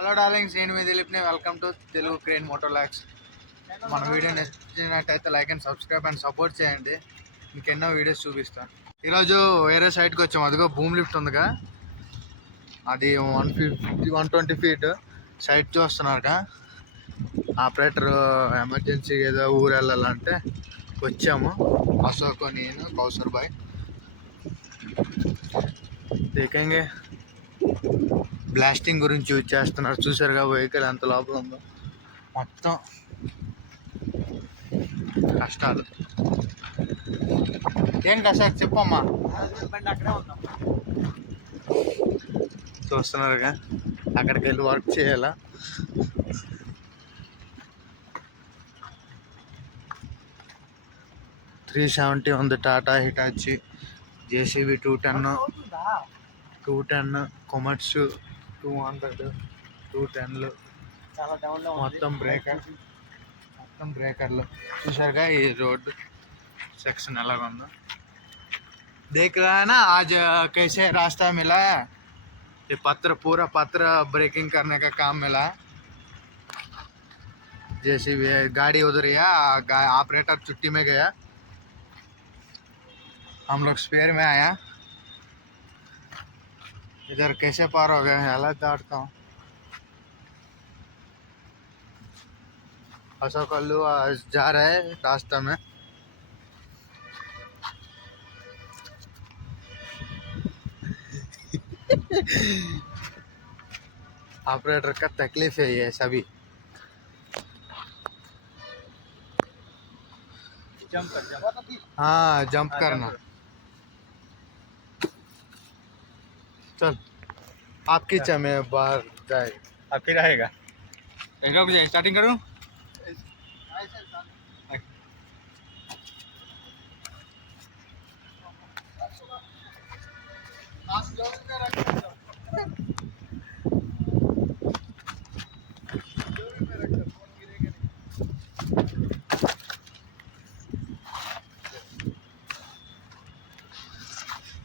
Hello darlings, నేను మీ దిలీప్ని. వెల్కమ్ టు తెలుగు క్రేన్ మోటోలాక్స్. మన వీడియో నచ్చినట్టయితే like and subscribe and support చేయండి. మీకు ఎన్నో వీడియోస్ చూపిస్తాను. ఈరోజు వేరే సైట్కి వచ్చాము. అదిగో బూమ్ లిఫ్ట్ ఉందిగా, అది 120 ఫీట్ సైట్ చూస్తున్నారుగా. ఆపరేటర్ ఎమర్జెన్సీ ఏదో ఊరు వెళ్ళాలంటే వచ్చాము. అశోక్, నేను, కౌసర్ బాయ్ దేకంగే. బ్లాస్టింగ్ గురించి యూజ్ చేస్తున్నారు. చూసారుగా వెహికల్ ఎంత లోపల ఉందో. మొత్తం కష్టాలు. ఏంటి అశోక్ చెప్పమ్మా. చూస్తున్నారుగా, అక్కడికి వెళ్ళి వర్క్ చేయాలా. $370 ఉంది. టాటా హిటాచి జేసీబీ 210 కొమట్సు 200 210లు మొత్తం బ్రేకర్లు. చూసారుగా ఈ రోడ్డు सेक्शन अलग होगा. देख रहा है ना आज कैसे रास्ता मिला है. ये पूरा पत्र ब्रेकिंग करने का काम मिला है. जैसे भी गाड़ी उधर गया, ऑपरेटर छुट्टी में गया, हम लोग स्पेयर में आया. इधर कैसे पार हो गए, अलग दाटता हूँ. अशोक अल्लू जा रहे हैं रास्ता में. ऑपरेटर का तकलीफ है ये सभी. हाँ, जंप करना. चल, आपकी इच्छा में बाहर जाए. अब फिर आएगा. स्टार्टिंग करूँ.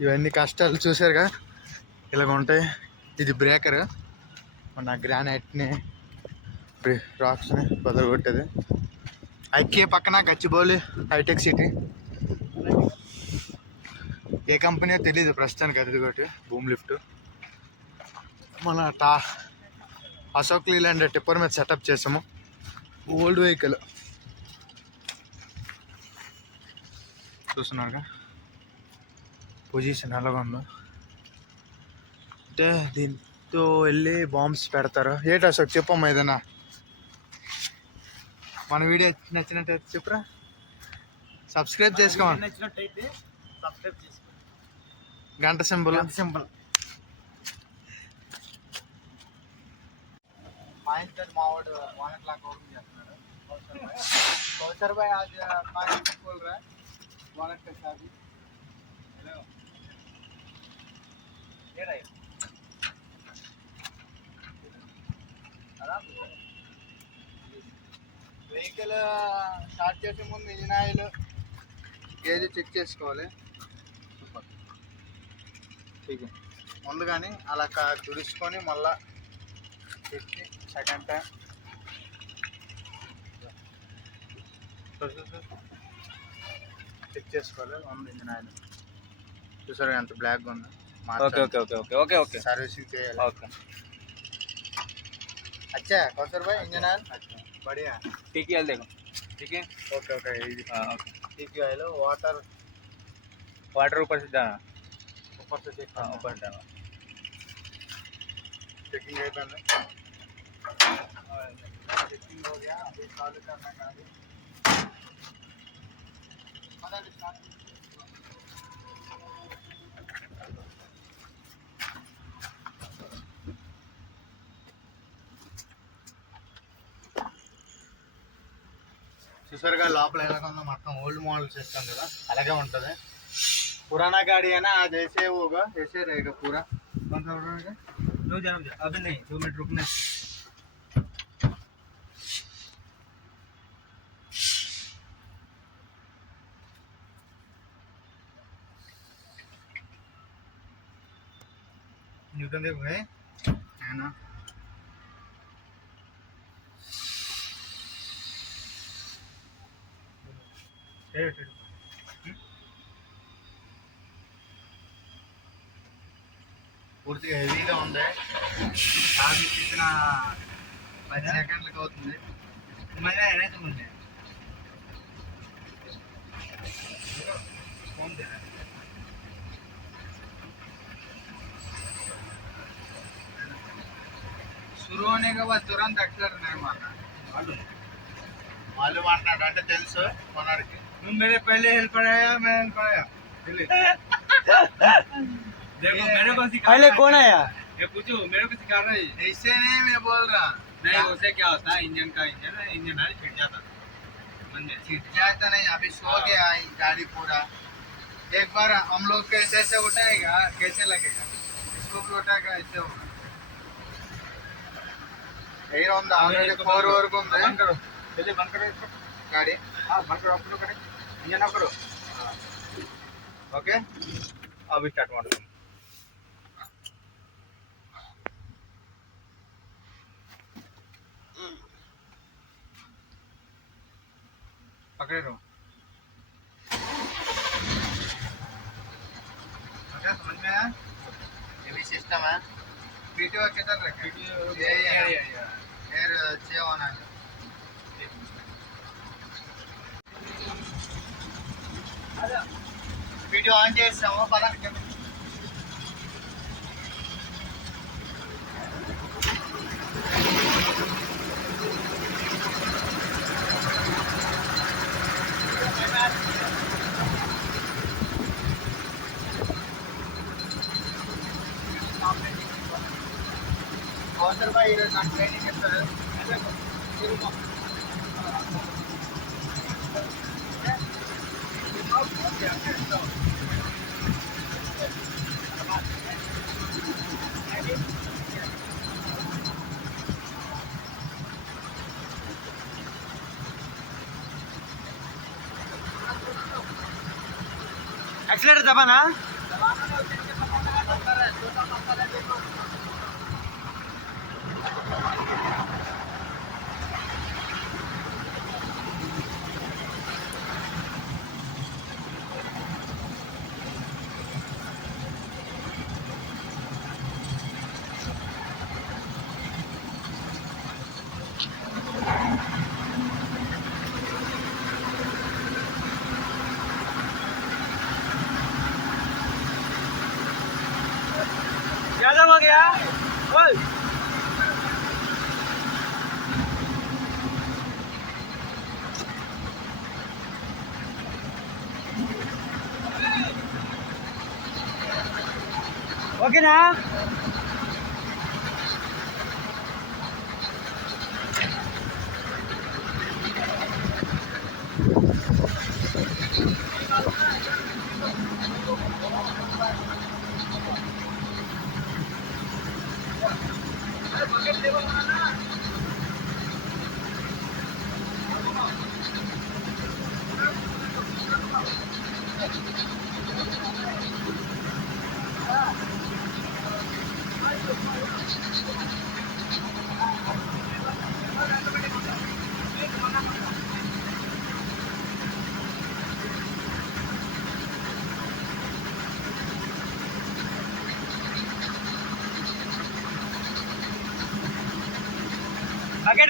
ఇవన్నీ కష్టాలు చూసారుగా, ఇలాగ ఉంటాయి. ఇది బ్రేకర్, మన గ్రానైట్ని రాక్స్ని బదలగొట్టేది. ఐక్య పక్కన గచ్చిబౌలి హైటెక్ సిటీ. ఏ కంపెనీ తెలీదు ప్రస్తుతానికి. అది ఒకటి బూమ్ లిఫ్ట్. మన అశోక్ లీలాండ్ టిప్పర్ మీద సెటప్ చేసాము. ఓల్డ్ వెహికల్ చూస్తున్నారుగా, పొజిషన్ ఎలాగ ఉందో. అంటే దీంతో వెళ్ళి బాంబ్స్ పెడతారు. ఏంటి అశోక్ చెప్పమ్మా ఏదైనా. మన వీడియో నచ్చినట్టయితే చెప్పురా. సబ్స్క్రైబ్ చేసుకోమని, నచ్చినట్టయితే సబ్స్క్రైబ్ చేసుకోండి. గంట సింబల్. మావాడు వాలెట్ లాక్ ఓపెన్ చేస్తున్నాడు. కౌసర్ భాయ్ आज पानी खोल रहा है वॉलेट के साथ ही. వెహికల్ స్టార్ట్ చేసే ముందు ఇంజిన్ ఆయిల్ గేజ్ చెక్ చేసుకోవాలి. ముందుగాని అలా తుడుచుకొని మళ్ళా పెట్టి సెకండ్ టైం చెక్ చేసుకోవాలి. ముందు ఇంజిన్ ఆయిల్ చూసారు ఎంత బ్లాక్గా ఉందో. ఓకే సర్వీసింగ్ చేయాలి. ఓకే. अच्छा कौशल भाई इंजन ऑयल बढ़िया. टीकी ऑयल देखो. ठीक है. Okay okay okay. टीकी ऑयल वाटर ऊपर से डालना. ऊपर से चेक करना. ऊपर डालना. चेकिंग అయిపోయింది. चेकिंग हो गया. अभी चालू करना गाड़ी. చూసారుగా లోపల ఎలాగ ఉందో. మొత్తం ఓల్డ్ మॉडल सिस्टम కదా, అలాగే ఉంటుంది. पुराना गाड़ी है ना, आज ऐसे होगा, ऐसे रहेगा पूरा. कौन सा ऑर्डर है? नो जाना अभी नहीं, 2 मिनट रुकना. न्यूटन देखो है ना. పూర్తిగా హెవీగా ఉంది. ఛార్జ్ ఇచ్చిన 10 సెకండ్లకు అవుతుంది. మళ్ళీ ఏదైతే ఉంది ఫోన్ చేయాలి. शुरू होने के बाद तुरंत एक्सीलेटर नहीं मारना. मालूम मारना అంటే తెలుసు మనకి. तुम मेरे पहले हेल्प कराया, मैं हेल्प कराया. देखो मेरे को सिखा. पहले कौन आया? ये पूछो मेरे को सिखा रहा है. ऐसे नहीं मैं बोल रहा. नहीं उससे क्या होता है, इंजन का इंजन है छिट जाता मन में. छिट जाता नहीं. अभी सो गया गाड़ी पूरा. एक बार हम लोग कैसे ऐसे उठाएगा कैसे लगेगा. इसको भी उठाएगा ऐसे होगा. एयर ऑन द ऑलरेडी 4 वరకు ఉంది. बंद करो पहले, बंद करो इसको गाड़ी. हाँ बंद करो. अपने करें इंजन ऑफ करो. ओके अभी स्टार्ट मारो. पकड़े रहो. ओके समझ में आया. ये भी सिस्टम है. पीटीओ किधर रखे. ये एयर अच्छे होना है. वीडियो ऑन చేస్తాము పదండి. అవసరం భాई ఈరోజు నాకు ట్రైనింగ్ ఇస్తారు. एक्सीलेटर दबाना. ज्यादा हो गया. बोल. ओके ना.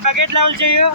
बकेट लेवल चाहिए.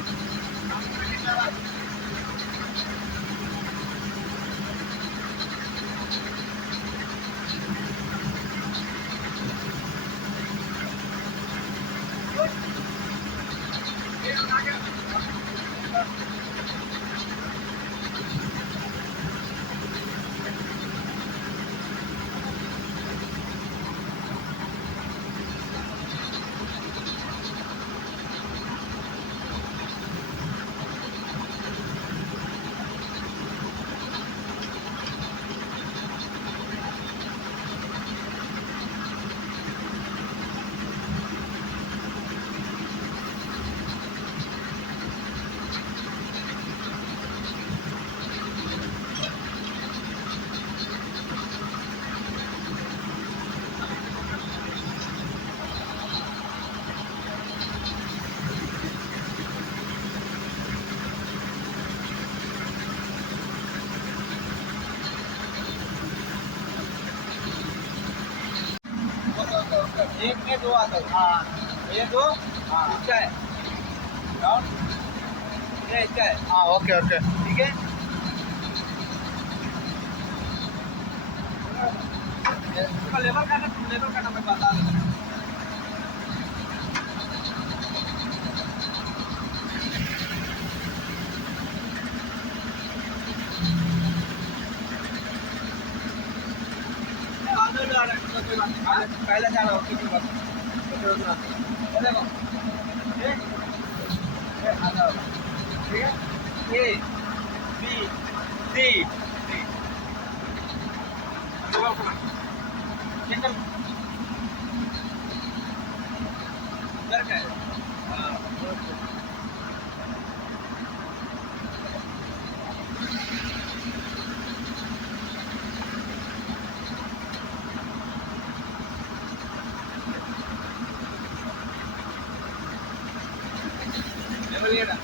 दो आता है ये दो इसका है डाउन ये इसका है ఓకే ఓకే ठीक है लेवल का मैं बता दूँ पहले चलो ठीक है ए बी सी कितना इधर का है लेवल ये ना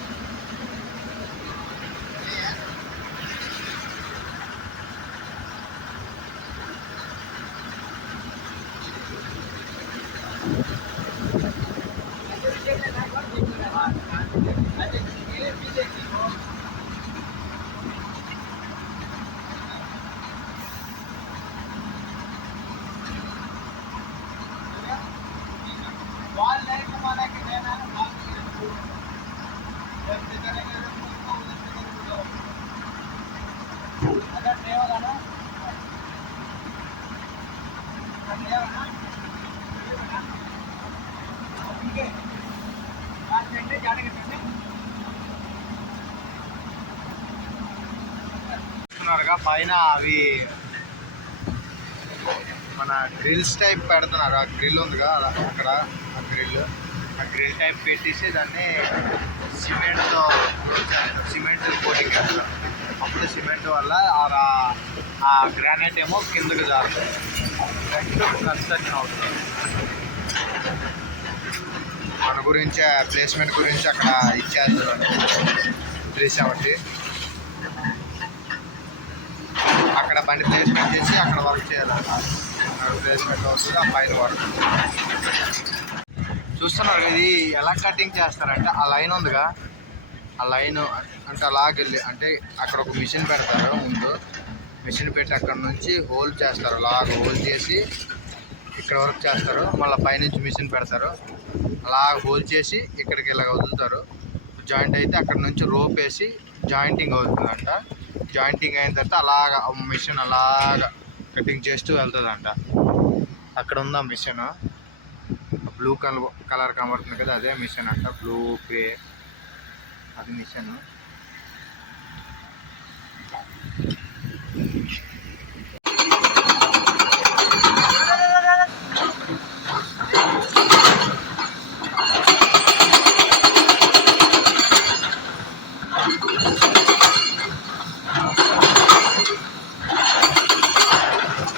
वाल नहीं कमाना के देना अगर नहीं होगा ना नहीं होगा ना ठीक है आज घंटे जाने के पहले చూస్తున్నారుగా పైన అవి మన గ్రిల్స్ టైప్ పెడుతున్నారు. ఆ గ్రిల్ ఉందిగా అక్కడ ఆ గ్రిల్ టైప్ పెట్టేసి దాన్ని సిమెంట్తో సిమెంట్ కోటింగ్ చేస్తారు. అప్పుడు సిమెంట్ వల్ల ఆ గ్రానైట్ ఏమో కిందకి జారుతుంది, కన్స్ట్రక్షన్ అవుతుంది. మన గురించి ప్లేస్మెంట్ గురించి అక్కడ ఇచ్చేస్తారు 370 అక్కడ బండి ప్లేస్మెంట్ చేసి అక్కడ వర్క్ చేయాలన్న ప్లేస్మెంట్ అవుతుంది. ఆ పైన వర్క్ చూస్తున్నారు. ఇది ఎలా కటింగ్ చేస్తారంటే ఆ లైన్ ఉందిగా, ఆ లైన్ అంటే అలాగెళ్ళి అంటే అక్కడ ఒక మిషన్ పెడతారు. ముందు మిషన్ పెట్టి అక్కడ నుంచి హోల్ చేస్తారు. అలాగ హోల్ చేసి ఇక్కడ వరకు చేస్తారు. మళ్ళీ పైనుంచి మిషన్ పెడతారు. అలా హోల్ చేసి ఇక్కడికి ఇలా వదులుతారు. జాయింట్ అయితే అక్కడ నుంచి రోప్ వేసి జాయింటింగ్ అవుతుందంట. జాయింటింగ్ అయిన తర్వాత అలాగ మిషన్ అలాగ కటింగ్ చేస్తూ వెళ్తుందంట. అక్కడ ఉంది ఆ మిషన్, బ్లూ కలర్ కనబడుతుంది కదా, అదే మిషన్ అంట. బ్లూ గ్రే అది మిషన్.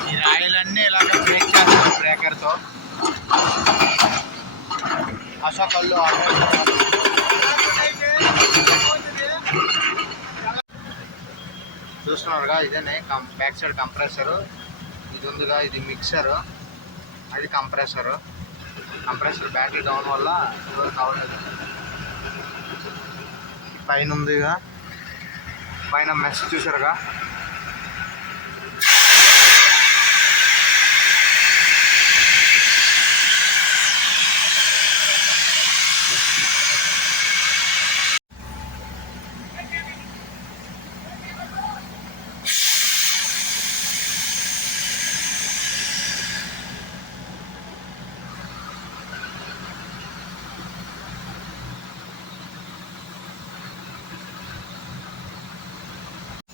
ఈ రాయిలన్నీ ఇలాగ బ్రేక్ చేస్తారు బ్రేకర్తో. అశోకళ్ళు చూస్తున్నారుగా, ఇదేనే బ్యాక్ సైడ్ కంప్రెసరు. ఇది ఉందిగా, ఇది మిక్సరు, అది కంప్రెసరు. కంప్రెసర్ బ్యాటరీ డౌన్ వల్ల కావలేదు. పైన ఉందిగా, పైన మెస్ చూసారుగా.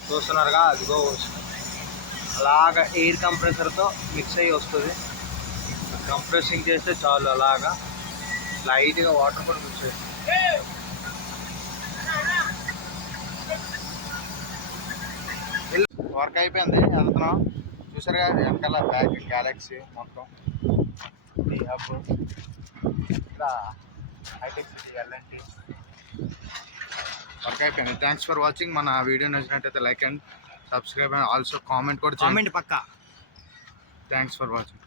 చూస్తున్నారుగా, అదిగో అలాగా ఎయిర్ కంప్రెసర్తో మిక్స్ అయ్యి వస్తుంది. కంప్రెసింగ్ చేస్తే చాలు, అలాగా లైట్గా వాటర్ కూడా మిక్స్ అయ్యి వర్క్ అయిపోయింది. వెళ్తున్నాం. చూసారుగా వెనకాల బ్యాక్ గ్యాలక్సీ మొత్తం ఈ హబ్, ఇక్కడ హైటెక్ సిటీ ఎల్ఎన్టీ వర్క్ అయిపోయింది. Thanks for watching. మన వీడియో నచ్చినట్టయితే like and subscribe and also comment కూడా కామెంట్ పక్కా. Thanks for watching.